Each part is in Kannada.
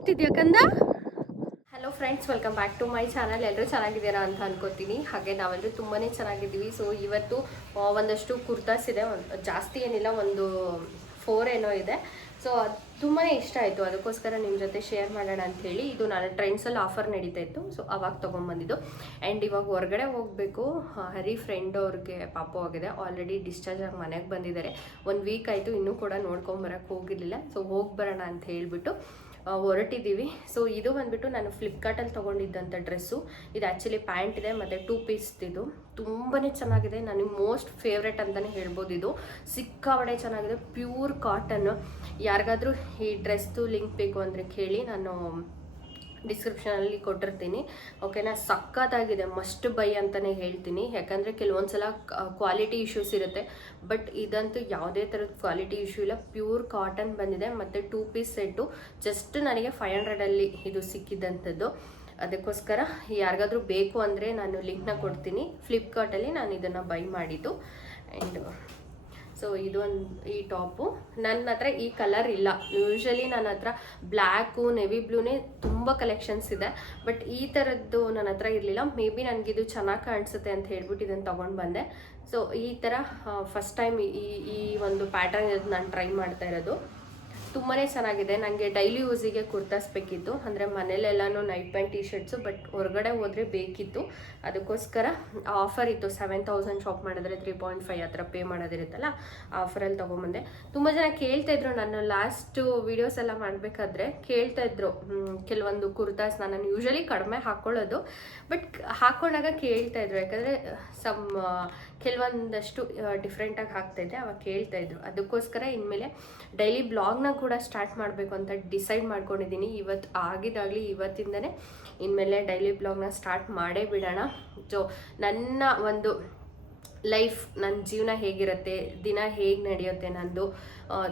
ಆಗ್ತಿದ್ಯಾ ಕಂದ? Hello friends, welcome back to my channel. ಎಲ್ಲರೂ ಚೆನ್ನಾಗಿದ್ದೀರಾ ಅಂತ ಅನ್ಕೋತೀನಿ. ಹಾಗೆ ನಾವೆಲ್ಲರೂ ತುಂಬಾ ಚೆನ್ನಾಗಿದ್ದೀವಿ. ಸೊ ಇವತ್ತು ಒಂದಷ್ಟು ಕುರ್ತಾಸ್ ಇದೆ, ಜಾಸ್ತಿ ಏನಿಲ್ಲ, ಒಂದು 4 ಏನೋ ಇದೆ. ಸೊ ಅದು ತುಂಬಾ ಇಷ್ಟ ಆಯಿತು, ಅದಕ್ಕೋಸ್ಕರ ನಿಮ್ಮ ಜೊತೆ ಶೇರ್ ಮಾಡೋಣ ಅಂಥೇಳಿ. ಇದು ನಾನು ಟ್ರೆಂಡ್ಸಲ್ಲಿ ಆಫರ್ ನಡೀತಾ ಇತ್ತು, ಸೊ ಅವಾಗ ತೊಗೊಂಬಂದಿದ್ದು. ಆ್ಯಂಡ್ ಇವಾಗ ಹೊರಗಡೆ ಹೋಗಬೇಕು. ಹರಿ ಫ್ರೆಂಡ್ ಅವ್ರಿಗೆ ಪಾಪು ಆಗಿದೆ, ಆಲ್ರೆಡಿ ಡಿಸ್ಚಾರ್ಜ್ ಆಗಿ ಮನೆಗೆ ಬಂದಿದ್ದಾರೆ. 1 ವೀಕ್ ಆಯಿತು, ಇನ್ನೂ ಕೂಡ ನೋಡ್ಕೊಂಬರಕ್ಕೆ ಹೋಗಿರಲಿಲ್ಲ. ಸೊ ಹೋಗಿ ಬರೋಣ ಅಂತ ಹೇಳಿಬಿಟ್ಟು ಹೊರಟಿದ್ದೀವಿ. ಸೊ ಇದು ಬಂದುಬಿಟ್ಟು ನಾನು ಫ್ಲಿಪ್ಕಾರ್ಟಲ್ಲಿ ತೊಗೊಂಡಿದ್ದಂಥ ಡ್ರೆಸ್ಸು. ಇದು ಆ್ಯಕ್ಚುಲಿ ಪ್ಯಾಂಟ್ ಇದೆ ಮತ್ತು 2 ಪೀಸ್. ಇದು ತುಂಬಾ ಚೆನ್ನಾಗಿದೆ, ನನಗೆ ಮೋಸ್ಟ್ ಫೇವ್ರೆಟ್ ಅಂತಲೇ ಹೇಳ್ಬೋದು. ಇದು ಸಿಕ್ಕಾಪಟ್ಟೆ ಚೆನ್ನಾಗಿದೆ, ಪ್ಯೂರ್ ಕಾಟನ್ನು. ಯಾರಿಗಾದರೂ ಈ ಡ್ರೆಸ್ದು ಲಿಂಕ್ ಬೇಕು ಅಂದರೆ ಕೇಳಿ, ನಾನು ಡಿಸ್ಕ್ರಿಪ್ಷನಲ್ಲಿ ಕೊಟ್ಟಿರ್ತೀನಿ. ಓಕೆನಾ? ಸಕ್ಕತ್ತಾಗಿದೆ, ಮಸ್ಟ್ ಬೈ ಅಂತಲೇ ಹೇಳ್ತೀನಿ. ಯಾಕಂದರೆ ಕೆಲವೊಂದು ಸಲ ಕ್ವಾಲಿಟಿ ಇಶ್ಯೂಸ್ ಇರುತ್ತೆ, ಬಟ್ ಇದಂತೂ ಯಾವುದೇ ಥರದ ಕ್ವಾಲಿಟಿ ಇಶ್ಯೂ ಇಲ್ಲ. ಪ್ಯೂರ್ ಕಾಟನ್ ಬಂದಿದೆ ಮತ್ತು 2 ಪೀಸ್ ಸೆಟ್ಟು. ಜಸ್ಟ್ ನನಗೆ 500ಅಲ್ಲಿ ಇದು ಸಿಕ್ಕಿದ್ದಂಥದ್ದು. ಅದಕ್ಕೋಸ್ಕರ ಯಾರಿಗಾದ್ರೂ ಬೇಕು ಅಂದರೆ ನಾನು ಲಿಂಕ್ನ ಕೊಡ್ತೀನಿ. ಫ್ಲಿಪ್ಕಾರ್ಟಲ್ಲಿ ನಾನು ಇದನ್ನು ಬೈ ಮಾಡಿದ್ದು. ಆ್ಯಂಡ್ ಸೊ ಇದೊಂದು ಈ ಟಾಪು ನನ್ನ ಹತ್ರ ಈ ಕಲರ್ ಇಲ್ಲ. ಯೂಶ್ವಲಿ ನನ್ನ ಹತ್ರ ಬ್ಲ್ಯಾಕು, ನೆವಿ ಬ್ಲೂನೇ ತುಂಬ ಕಲೆಕ್ಷನ್ಸ್ ಇದೆ, ಬಟ್ ಈ ಥರದ್ದು ನನ್ನ ಹತ್ರ ಇರಲಿಲ್ಲ. ಮೇ ಬಿ ನನಗಿದು ಚೆನ್ನಾಗಿ ಕಾಣಿಸುತ್ತೆ ಅಂತ ಹೇಳ್ಬಿಟ್ಟು ಇದನ್ನು ತೊಗೊಂಡು ಬಂದೆ. ಸೊ ಈ ಥರ ಫಸ್ಟ್ ಟೈಮ್ ಈ ಒಂದು ಪ್ಯಾಟರ್ನ್ ಇದು ನಾನು ಟ್ರೈ ಮಾಡ್ತಾ ಇರೋದು. ತುಂಬಾ ಚೆನ್ನಾಗಿದೆ. ನನಗೆ ಡೈಲಿ ಯೂಸಿಗೆ ಕುರ್ತಾಸ್ ಬೇಕಿತ್ತು, ಅಂದರೆ ಮನೇಲೆಲ್ಲನೂ night pant T shirts, but ಹೊರಗಡೆ ಹೋದರೆ ಬೇಕಿತ್ತು. ಅದಕ್ಕೋಸ್ಕರ ಆಫರ್ ಇತ್ತು. 7000 ಶಾಪ್ ಮಾಡಿದ್ರೆ 3.5 ಆ ಥರ ಪೇ ಮಾಡೋದಿರುತ್ತಲ್ಲ, ಆಫರಲ್ಲಿ ತೊಗೊಂಬಂದೆ. ತುಂಬ ಜನ ಕೇಳ್ತಾಯಿದ್ರು, ನಾನು ಲಾಸ್ಟು ವೀಡಿಯೋಸ್ ಎಲ್ಲ ಮಾಡಬೇಕಾದ್ರೆ ಕೇಳ್ತಾಯಿದ್ರು ಕೆಲವೊಂದು ಕುರ್ತಾಸ್. ನಾನು ಯೂಶ್ವಲಿ ಕಡಿಮೆ ಹಾಕ್ಕೊಳ್ಳೋದು, ಬಟ್ ಹಾಕ್ಕೊಂಡಾಗ ಕೇಳ್ತಾಯಿದ್ರು. ಯಾಕಂದರೆ ಕೆಲವೊಂದಷ್ಟು ಡಿಫ್ರೆಂಟಾಗಿ ಹಾಕ್ತಾಯಿದ್ದೆ, ಅವಾಗ ಕೇಳ್ತಾಯಿದ್ರು. ಅದಕ್ಕೋಸ್ಕರ ಇನ್ಮೇಲೆ ಡೈಲಿ ಬ್ಲಾಗ್ನ ಕೂಡ ಸ್ಟಾರ್ಟ್ ಮಾಡಬೇಕು ಅಂತ ಡಿಸೈಡ್ ಮಾಡ್ಕೊಂಡಿದ್ದೀನಿ. ಇವತ್ತು ಆಗಿದ್ದಾಗಲಿ ಇವತ್ತಿಂದನೇ ಇನ್ಮೇಲೆ ಡೈಲಿ ಬ್ಲಾಗ್ನ ಸ್ಟಾರ್ಟ್ ಮಾಡೇ ಬಿಡೋಣ. ಸೊ ನನ್ನ ಒಂದು ಲೈಫ್, ನನ್ನ ಜೀವನ ಹೇಗಿರುತ್ತೆ, ದಿನ ಹೇಗೆ ನಡೆಯುತ್ತೆ ನಂದು.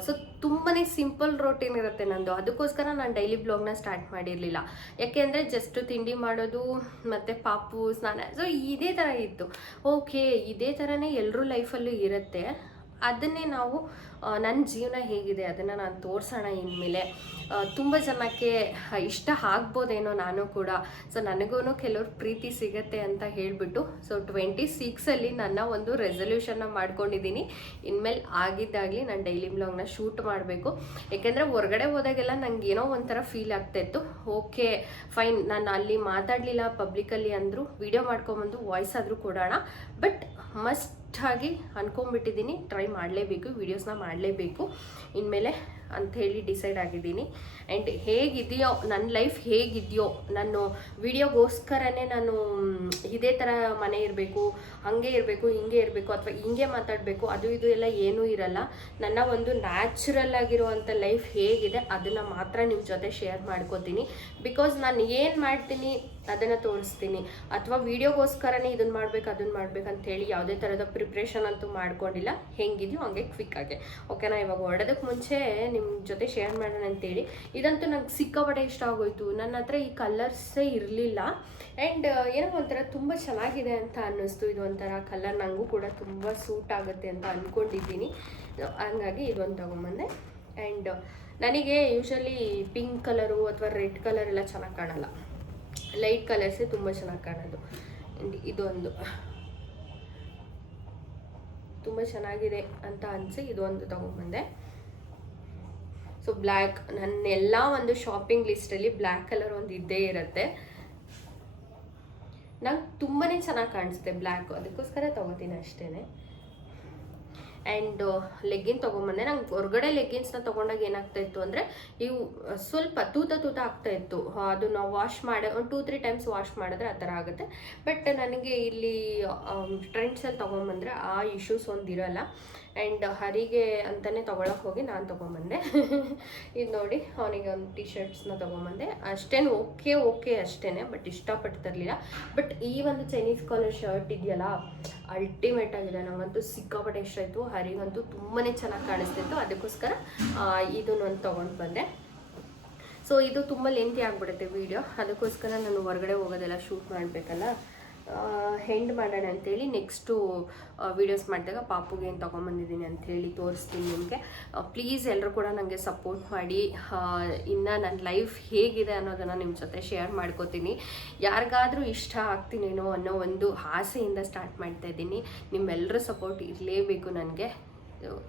ಸೊ ತುಂಬಾ ಸಿಂಪಲ್ ರೋಟೀನ್ ಇರುತ್ತೆ ನಂದು. ಅದಕ್ಕೋಸ್ಕರ ನಾನು ಡೈಲಿ ಬ್ಲಾಗ್ನ ಸ್ಟಾರ್ಟ್ ಮಾಡಿರಲಿಲ್ಲ. ಯಾಕೆಂದರೆ ಜಸ್ಟ್ ತಿಂಡಿ ಮಾಡೋದು ಮತ್ತು ಪಾಪು ಸ್ನಾನ, ಸೊ ಇದೇ ಥರ ಇತ್ತು. ಓಕೆ, ಇದೇ ಥರನೇ ಎಲ್ಲರೂ ಲೈಫಲ್ಲೂ ಇರುತ್ತೆ. ಅದನ್ನೇ ನಾವು ನನ್ನ ಜೀವನ ಹೇಗಿದೆ ಅದನ್ನು ನಾನು ತೋರಿಸೋಣ ಇನ್ಮೇಲೆ. ತುಂಬ ಜನಕ್ಕೆ ಇಷ್ಟ ಆಗ್ಬೋದೇನೋ ನಾನು ಕೂಡ. ಸೊ ನನಗೂ ಕೆಲವ್ರು ಪ್ರೀತಿ ಸಿಗತ್ತೆ ಅಂತ ಹೇಳಿಬಿಟ್ಟು ಸೊ 26ಅಲ್ಲಿ ನನ್ನ ಒಂದು ರೆಸಲ್ಯೂಷನ್ನ ಮಾಡ್ಕೊಂಡಿದ್ದೀನಿ. ಇನ್ಮೇಲೆ ಆಗಿದ್ದಾಗಲಿ ನಾನು ಡೈಲಿ ಬ್ಲಾಗ್ನ ಶೂಟ್ ಮಾಡಬೇಕು. ಯಾಕೆಂದರೆ ಹೊರಗಡೆ ಹೋದಾಗೆಲ್ಲ ನನಗೆ ಏನೋ ಒಂಥರ ಫೀಲ್ ಆಗ್ತಾಯಿತ್ತು. ಓಕೆ ಫೈನ್, ನಾನು ಅಲ್ಲಿ ಮಾತಾಡಲಿಲ್ಲ ಪಬ್ಲಿಕಲ್ಲಿ ಅಂದರು, ವಿಡಿಯೋ ಮಾಡ್ಕೊಂಬಂದು ವಾಯ್ಸ್ ಆದರೂ ಕೊಡೋಣ, ಬಟ್ ಮಸ್ಟಾಗಿ ಅಂದ್ಕೊಂಡ್ಬಿಟ್ಟಿದ್ದೀನಿ, ಟ್ರೈ ಮಾಡಲೇಬೇಕು, ವೀಡಿಯೋಸ್ನ ಮಾಡಲೇಬೇಕು ಇನ್ಮೇಲೆ ಅಂಥೇಳಿ ಡಿಸೈಡ್ ಆಗಿದ್ದೀನಿ. ಆ್ಯಂಡ್ ಹೇಗಿದೆಯೋ ನನ್ನ ಲೈಫ್, ಹೇಗಿದೆಯೋ ನಾನು ವಿಡಿಯೋಗೋಸ್ಕರನೇ ನಾನು ಇದೇ ಥರ ಮನೆ ಇರಬೇಕು, ಹಾಗೆ ಇರಬೇಕು, ಹಿಂಗೆ ಇರಬೇಕು, ಅಥವಾ ಹಿಂಗೆ ಮಾತಾಡಬೇಕು, ಅದು ಇದು ಎಲ್ಲ ಏನೂ ಇರಲ್ಲ. ನನ್ನ ಒಂದು ನ್ಯಾಚುರಲ್ ಆಗಿರುವಂಥ ಲೈಫ್ ಹೇಗಿದೆ ಅದನ್ನು ಮಾತ್ರ ನಿಮ್ಮ ಜೊತೆ ಶೇರ್ ಮಾಡ್ಕೋತೀನಿ. ಬಿಕಾಸ್ ನಾನು ಏನು ಮಾಡ್ತೀನಿ ಅದನ್ನು ತೋರಿಸ್ತೀನಿ, ಅಥವಾ ವೀಡಿಯೋಗೋಸ್ಕರನೇ ಇದನ್ನು ಮಾಡಬೇಕು ಅದನ್ನು ಮಾಡ್ಬೇಕು ಅಂಥೇಳಿ ಯಾವುದೇ ಥರದ ಪ್ರಿಪ್ರೇಷನ್ ಅಂತೂ ಮಾಡ್ಕೊಂಡಿಲ್ಲ. ಹೆಂಗಿದೆಯೋ ಹಂಗೆ ಕ್ವಿಕ್ಕಾಗೆ. ಓಕೆನಾ? ಇವಾಗ ಹೊರಡೋದಕ್ಕೆ ಮುಂಚೆ ನಿಮ್ಮ ಜೊತೆ ಶೇರ್ ಮಾಡೋಣ ಅಂತೇಳಿ. ಇದಂತೂ ನಂಗೆ ಸಿಕ್ಕಾಪಟ್ಟೆ ಇಷ್ಟ ಆಗೋಯ್ತು. ನನ್ನ ಹತ್ರ ಈ ಕಲರ್ಸೇ ಇರಲಿಲ್ಲ, ಆ್ಯಂಡ್ ಏನೋ ಒಂಥರ ತುಂಬ ಚೆನ್ನಾಗಿದೆ ಅಂತ ಅನ್ನಿಸ್ತು. ಇದು ಒಂಥರ ಕಲರ್ ನನಗೂ ಕೂಡ ತುಂಬ ಸೂಟ್ ಆಗುತ್ತೆ ಅಂತ ಅಂದ್ಕೊಂಡಿದ್ದೀನಿ. ಹಂಗಾಗಿ ಇದೊಂದು ತೊಗೊಂಬಂದೆ. ಆ್ಯಂಡ್ ನನಗೆ ಯೂಶ್ವಲಿ ಪಿಂಕ್ ಕಲರು ಅಥವಾ ರೆಡ್ ಕಲರ್ ಎಲ್ಲ ಚೆನ್ನಾಗಿ ಕಾಣಲ್ಲ, ಲೈಟ್ ಕಲರ್ಸೇ ತುಂಬ ಚೆನ್ನಾಗಿ ಕಾಣೋದು. ಆ್ಯಂಡ್ ಇದೊಂದು ತುಂಬ ಚೆನ್ನಾಗಿದೆ ಅಂತ ಅನಿಸಿ ಇದೊಂದು ತೊಗೊಂಬಂದೆ. ಸೊ ಬ್ಲ್ಯಾಕ್, ನನ್ನೆಲ್ಲ ಒಂದು ಶಾಪಿಂಗ್ ಲಿಸ್ಟಲ್ಲಿ ಬ್ಲ್ಯಾಕ್ ಕಲರ್ ಒಂದು ಇದ್ದೇ ಇರುತ್ತೆ. ನಂಗೆ ತುಂಬಾ ಚೆನ್ನಾಗಿ ಕಾಣಿಸುತ್ತೆ ಬ್ಲ್ಯಾಕು, ಅದಕ್ಕೋಸ್ಕರ ತೊಗೋತೀನಿ ಅಷ್ಟೇ. ಆ್ಯಂಡ್ ಲೆಗ್ಗಿನ್ ತೊಗೊಂಬಂದೆ. ನಂಗೆ ಹೊರಗಡೆ ಲೆಗ್ಗಿನ್ಸ್ನ ತೊಗೊಂಡಾಗ ಏನಾಗ್ತಾಯಿತ್ತು ಅಂದರೆ ಇವು ಸ್ವಲ್ಪ ತೂತ ಆಗ್ತಾಯಿತ್ತು. ಅದು ನಾವು ವಾಶ್ ಮಾಡಿ ಒಂದು 2-3 ಟೈಮ್ಸ್ ವಾಶ್ ಮಾಡಿದ್ರೆ ಆ ಥರ ಆಗುತ್ತೆ. ಬಟ್ ನನಗೆ ಇಲ್ಲಿ ಟ್ರೆಂಡ್ಸಲ್ಲಿ ತೊಗೊಂಬಂದರೆ ಆ ಇಶ್ಯೂಸ್ ಒಂದಿರಲ್ಲ. ಆ್ಯಂಡ್ ಹರಿಗೆ ಅಂತಲೇ ತೊಗೊಳಕ್ಕೆ ಹೋಗಿ ನಾನು ತೊಗೊಂಬಂದೆ. ಇದು ನೋಡಿ, ಅವನಿಗೆ ಒಂದು ಟಿ ಶರ್ಟ್ಸ್ನ ತೊಗೊಂಬಂದೆ. ಅಷ್ಟೇನು ಓಕೆ ಅಷ್ಟೇ, ಬಟ್ ಇಷ್ಟಪಟ್ಟು ತರಲಿಲ್ಲ. ಬಟ್ ಈ ಒಂದು ಚೈನೀಸ್ ಕಾಲರ್ ಶರ್ಟ್ ಇದೆಯಲ್ಲ, ಅಲ್ಟಿಮೇಟ್ ಆಗಿದೆ. ನನಗಂತೂ ಸಿಕ್ಕಾಪಟ್ಟೆ ಇಷ್ಟ ಆಯಿತು. ಹರಿಗಂತೂ ತುಂಬಾ ಚೆನ್ನಾಗಿ ಕಾಣಿಸ್ತಿತ್ತು. ಅದಕ್ಕೋಸ್ಕರ ಇದನ್ನೊಂದು ತೊಗೊಂಡು ಬಂದೆ. ಸೊ ಇದು ತುಂಬ ಲೆಂತಿ ಆಗಿಬಿಡುತ್ತೆ ವೀಡಿಯೋ, ಅದಕ್ಕೋಸ್ಕರ ನಾನು ಹೊರಗಡೆ ಹೋಗೋದೆಲ್ಲ ಶೂಟ್ ಮಾಡಬೇಕಲ್ಲ, ಹೆಂಡ್ ಮಾಡೋಣ ಅಂತೇಳಿ ನೆಕ್ಸ್ಟು ವೀಡಿಯೋಸ್ ಮಾಡಿದಾಗ ಪಾಪುಗೆ ಏನು ತೊಗೊಂಬಂದಿದ್ದೀನಿ ಅಂಥೇಳಿ ತೋರಿಸ್ತೀನಿ ನಿಮಗೆ. ಪ್ಲೀಸ್ ಎಲ್ಲರೂ ಕೂಡ ನನಗೆ ಸಪೋರ್ಟ್ ಮಾಡಿ. ಇನ್ನು ನನ್ನ ಲೈಫ್ ಹೇಗಿದೆ ಅನ್ನೋದನ್ನು ನಿಮ್ಮ ಜೊತೆ ಶೇರ್ ಮಾಡ್ಕೋತೀನಿ. ಯಾರಿಗಾದರೂ ಇಷ್ಟ ಆಗ್ತೀನೇನೋ ಅನ್ನೋ ಒಂದು ಆಸೆಯಿಂದ ಸ್ಟಾರ್ಟ್ ಮಾಡ್ತಾಯಿದ್ದೀನಿ. ನಿಮ್ಮೆಲ್ಲರ ಸಪೋರ್ಟ್ ಇರಲೇಬೇಕು ನನಗೆ.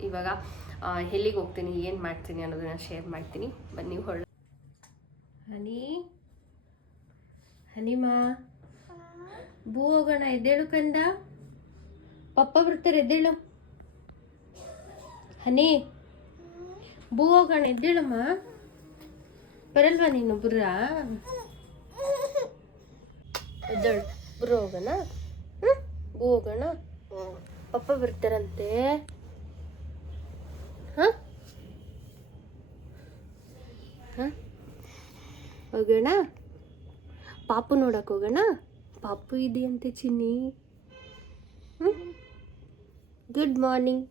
ಇವಾಗ ಎಲ್ಲಿಗೆ ಹೋಗ್ತೀನಿ, ಏನು ಮಾಡ್ತೀನಿ ಅನ್ನೋದನ್ನು ಶೇರ್ ಮಾಡ್ತೀನಿ. ಬನ್ನಿ ಹೊರಡು. ಹನಿಮಾ ಬೂ ಹೋಗೋಣ. ಎದ್ದೇಳು ಕಂದ, ಪಪ್ಪ ಬರ್ತಾರೆ, ಎದ್ದೇಳು. ಹನಿ ಬೂ ಹೋಗೋಣ, ಎದ್ದೇಳಮ್ಮ. ಬರಲ್ವಾ ನೀನು ಬುರ್ರ? ಎದ್ದೇಳು, ಬುರ್ರ ಹೋಗೋಣ. ಬೂ ಹೋಗೋಣ, ಪಪ್ಪ ಬರ್ತಾರಂತೆ. ಹಾಂ ಹಾಂ ಹೋಗೋಣ. ಪಾಪು ನೋಡಕ್ಕೆ ಹೋಗೋಣ. ಪಾಪು ಇದೆಯಂತೆ ಚಿನ್ನಿ. ಗುಡ್ ಮಾರ್ನಿಂಗ್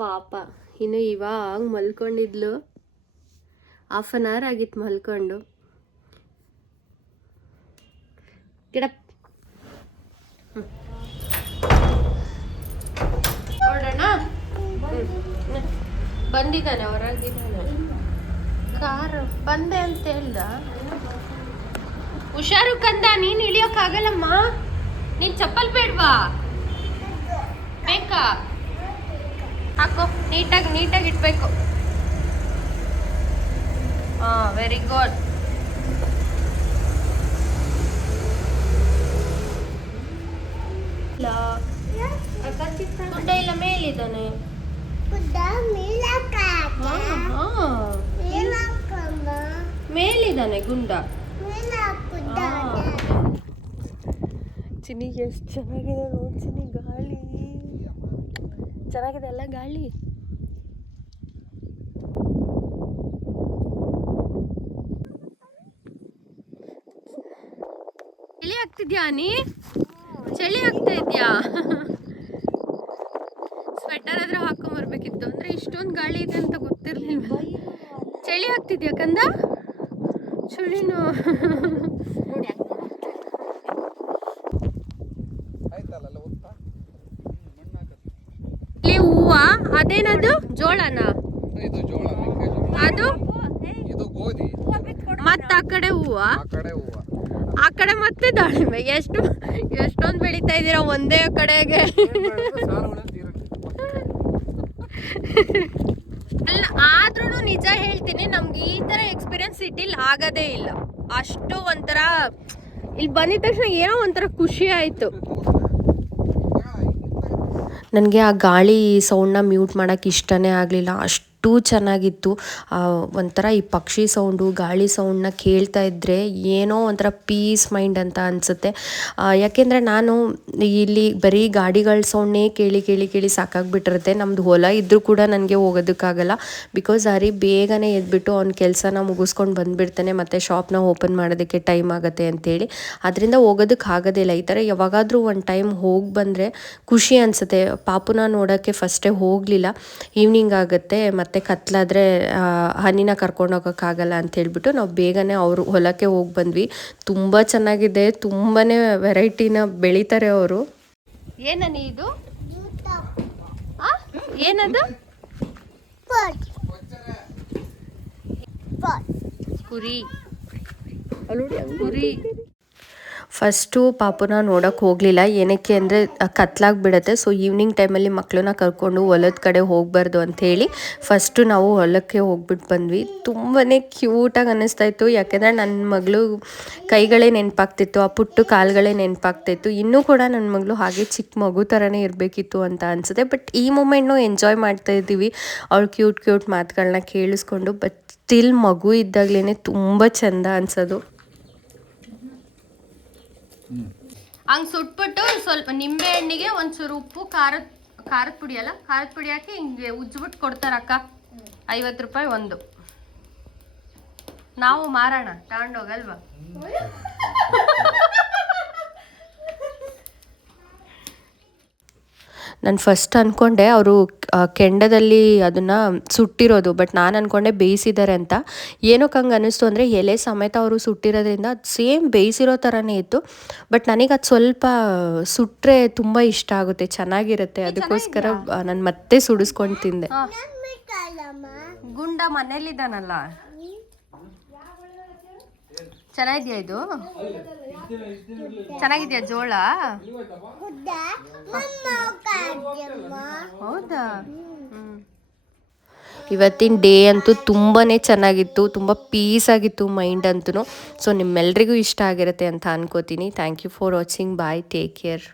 ಪಾಪ. ಇನ್ನು ಇವಾಗ ಮಲ್ಕೊಂಡಿದ್ಲು. 1/2 hour ಆಗಿತ್ತು ಮಲ್ಕೊಂಡು. ಗಿಡಪ್ ನೋಡೋಣ. ಬಂದಿದ್ದಾನೆ, ಹೊರಗಿದ್ದಾನೆ. ಕಾರ್ ಬಂದೆ ಅಂತ ಹೇಳ್ದ. ಹುಷಾರು ಕಂದ, ನೀನು ಇಳಿಯೋಕ್ಕಾಗಲ್ಲಮ್ಮ. ನೀನು ಚಪ್ಪಲ್ ಬೇಡವಾ? ಬೇಕಾ? ಹಾಕೋ, ನೀಟಾಗಿ ಇಟ್ಬೇಕು. ಹಾಂ, ವೆರಿ ಗುಡ್. ಗುಡ್ಡ ಇಲ್ಲ, ಮೇಲಿದ್ದಾನೆ. ಮೇಲಿದ್ದಾನೆ ಗುಂಡ. ಚಿನ್ನಿಗೆ ಎಷ್ಟು ಚೆನ್ನಾಗಿದೆ ನೋಡಿ ಚಿನ್ನಿ. ಗಾಳಿ ಚೆನ್ನಾಗಿದೆ ಅಲ್ಲ ಗಾಳಿ. ಚಳಿ ಆಗ್ತಿದ್ಯಾ ನೀ? ಚಳಿ ಆಗ್ತಾ ಇದ್ಯಾ? ಸ್ವೆಟರ್ ಆದ್ರೆ ಹಾಕೊಂಬರ್ಬೇಕಿತ್ತು. ಅಂದ್ರೆ ಇಷ್ಟೊಂದು ಗಾಳಿ ಇದೆ ಅಂತ ಗೊತ್ತಿರ್ಲಿಲ್ವ. ಚಳಿ ಆಗ್ತಿದ್ಯಾ ಕಂದ? ಚಳಿನೂ ಇಲ್ಲಿ ಹೂವ. ಅದೇನದು? ಜೋಳನ? ಅದು ಮತ್ತೆ ಆ ಕಡೆ ಹೂವ, ಆ ಕಡೆ ಮತ್ತೆ ದಾಳಿಂಬೆ. ಎಷ್ಟೊಂದು ಬೆಳೀತಾ ಇದ್ದೀರಾ ಒಂದೇ ಕಡೆಗೆ. ಅಲ್ಲ, ಆದ್ರೂ ನಿಜ ಹೇಳ್ತೀನಿ, ನಮ್ಗೆ ಈ ತರ ಎಕ್ಸ್ಪೀರಿಯನ್ಸ್ ಸಿಟಿಲಿ ಆಗೋದೇ ಇಲ್ಲ. ಅಷ್ಟು ಒಂಥರ ಇಲ್ಲಿ ಬಂದಿದ ತಕ್ಷಣ ಏನೋ ಒಂಥರ ಖುಷಿ ಆಯಿತು. ನನಗೆ ಆ ಗಾಳಿ ಸೌಂಡನ್ನ ಮ್ಯೂಟ್ ಮಾಡೋಕ್ಕೆ ಇಷ್ಟನೇ ಆಗಲಿಲ್ಲ. ಅಷ್ಟು ಚೆನ್ನಾಗಿತ್ತು. ಒಂಥರ ಈ ಪಕ್ಷಿ ಸೌಂಡು, ಗಾಳಿ ಸೌಂಡನ್ನ ಕೇಳ್ತಾ ಇದ್ದರೆ ಏನೋ ಒಂಥರ ಪೀಸ್ ಮೈಂಡ್ ಅಂತ ಅನಿಸುತ್ತೆ. ಯಾಕೆಂದರೆ ನಾನು ಇಲ್ಲಿ ಬರೀ ಗಾಡಿಗಳ ಸೌಂಡನ್ನೇ ಕೇಳಿ ಸಾಕಾಗ್ಬಿಟ್ಟಿರುತ್ತೆ. ನಮ್ಮದು ಹೊಲ ಇದ್ದರೂ ಕೂಡ ನನಗೆ ಹೋಗೋದಕ್ಕಾಗಲ್ಲ. ಬಿಕಾಸ್ ಬೇಗನೆ ಎದ್ಬಿಟ್ಟು ಅವ್ನ ಕೆಲಸನ ಮುಗಿಸ್ಕೊಂಡು ಬಂದುಬಿಡ್ತಾನೆ, ಮತ್ತು ಶಾಪ್ನ ಓಪನ್ ಮಾಡೋದಕ್ಕೆ ಟೈಮ್ ಆಗುತ್ತೆ ಅಂತೇಳಿ. ಅದರಿಂದ ಹೋಗೋದಕ್ಕೆ ಆಗೋದಿಲ್ಲ. ಈ ಥರ ಯಾವಾಗಾದರೂ ಒಂದು ಟೈಮ್ ಹೋಗಿ ಬಂದರೆ ಖುಷಿ ಅನಿಸುತ್ತೆ. ಪಾಪುನ ನೋಡೋಕ್ಕೆ ಫಸ್ಟೇ ಹೋಗಲಿಲ್ಲ, ಈವ್ನಿಂಗ್ ಆಗುತ್ತೆ ಮತ್ತು ಕತ್ಲಾದರೆ ಹನಿನ ಕರ್ಕೊಂಡು ಹೋಗೋಕ್ಕಾಗಲ್ಲ ಅಂತ ಹೇಳ್ಬಿಟ್ಟು ನಾವು ಬೇಗನೆ ಅವರು ಹೊಲಕ್ಕೆ ಹೋಗಿ ಬಂದ್ವಿ. ತುಂಬ ಚೆನ್ನಾಗಿದೆ, ತುಂಬಾ ವೆರೈಟಿನ ಬೆಳೀತಾರೆ ಅವರು. ಏನನಿ ಇದು? ಏನದು? ಕುರಿ. ಕುರಿ. ಫಸ್ಟು ಪಾಪುನ ನೋಡೋಕ್ಕೆ ಹೋಗಲಿಲ್ಲ. ಏನಕ್ಕೆ ಅಂದರೆ ಕತ್ಲಾಗಿಬಿಡತ್ತೆ. ಸೊ ಈವ್ನಿಂಗ್ ಟೈಮಲ್ಲಿ ಮಕ್ಕಳನ್ನ ಕರ್ಕೊಂಡು ಹೊಲದ ಕಡೆ ಹೋಗಬಾರ್ದು ಅಂಥೇಳಿ ಫಸ್ಟು ನಾವು ಹೊಲಕ್ಕೆ ಹೋಗ್ಬಿಟ್ಟು ಬಂದ್ವಿ. ತುಂಬಾ ಕ್ಯೂಟಾಗಿ ಅನ್ನಿಸ್ತಾಯಿತ್ತು. ಯಾಕೆಂದರೆ ನನ್ನ ಮಗಳು ಕೈಗಳೇ ನೆನಪಾಗ್ತಿತ್ತು, ಆ ಪುಟ್ಟು ಕಾಲುಗಳೇ ನೆನಪಾಗ್ತಾಯಿತ್ತು. ಇನ್ನೂ ಕೂಡ ನನ್ನ ಮಗಳು ಹಾಗೆ ಚಿಕ್ಕ ಮಗು ಥರನೇ ಇರಬೇಕಿತ್ತು ಅಂತ ಅನಿಸುತ್ತೆ. ಬಟ್ ಈ ಮೂಮೆಂಟ್ನೂ ಎಂಜಾಯ್ ಮಾಡ್ತಾಯಿದ್ದೀವಿ. ಅವಳು ಕ್ಯೂಟ್ ಮಾತುಗಳನ್ನ ಕೇಳಿಸ್ಕೊಂಡು. ಬಟ್ ಸ್ಟಿಲ್ ಮಗು ಇದ್ದಾಗಲೇ ತುಂಬ ಚೆಂದ ಅನಿಸೋದು. ಹಂಗೆ ಸುಟ್ಬಿಟ್ಟು ಸ್ವಲ್ಪ ನಿಂಬೆ ಹಣ್ಣಿಗೆ ಒಂಚೂರು ಉಪ್ಪು, ಖಾರದ ಪುಡಿ ಅಲ್ಲ, ಖಾರದ ಪುಡಿ ಹಾಕಿ ಹಿಂಗೆ ಉಜ್ಜಿಬಿಟ್ಟು ಕೊಡ್ತಾರಕ್ಕ. 50 ರೂಪಾಯಿ ಒಂದು. ನಾವು ಮಾರೋಣ, ತಗೊಂಡೋಗಲ್ವಾ? ನಾನು ಫಸ್ಟ್ ಅಂದ್ಕೊಂಡೆ ಅವರು ಕೆಂಡದಲ್ಲಿ ಅದನ್ನು ಸುಟ್ಟಿರೋದು, ಬಟ್ ನಾನು ಅಂದ್ಕೊಂಡೆ ಬೇಯಿಸಿದ್ದಾರೆ ಅಂತ. ಏನಕ್ಕೆ ಹಂಗೆ ಅನ್ನಿಸ್ತು ಅಂದರೆ ಎಲೆ ಸಮೇತ ಅವರು ಸುಟ್ಟಿರೋದ್ರಿಂದ ಅದು ಸೇಮ್ ಬೇಯಿಸಿರೋ ಥರನೇ ಇತ್ತು. ಬಟ್ ನನಗೆ ಅದು ಸ್ವಲ್ಪ ಸುಟ್ಟರೆ ತುಂಬ ಇಷ್ಟ ಆಗುತ್ತೆ, ಚೆನ್ನಾಗಿರುತ್ತೆ. ಅದಕ್ಕೋಸ್ಕರ ನಾನು ಮತ್ತೆ ಸುಡಿಸ್ಕೊಂಡು ತಿಂದೆ. ಗುಂಡ ಮನೇಲಿದ್ದಾನಲ್ಲ, ಚೆನ್ನಾಗಿದೆಯಾ ಇದು? ಚೆನ್ನಾಗಿದೆಯಾ ಜೋಳ? ಹೌದಾ? ಇವತ್ತಿನ ಡೇ ಅಂತೂ ತುಂಬಾ ಚೆನ್ನಾಗಿತ್ತು, ತುಂಬ ಪೀಸ್ ಆಗಿತ್ತು ಮೈಂಡ್ ಅಂತೂ. ಸೊ ನಿಮ್ಮೆಲ್ರಿಗೂ ಇಷ್ಟ ಆಗಿರುತ್ತೆ ಅಂತ ಅನ್ಕೋತೀನಿ. Thank you for watching. Bye, take care.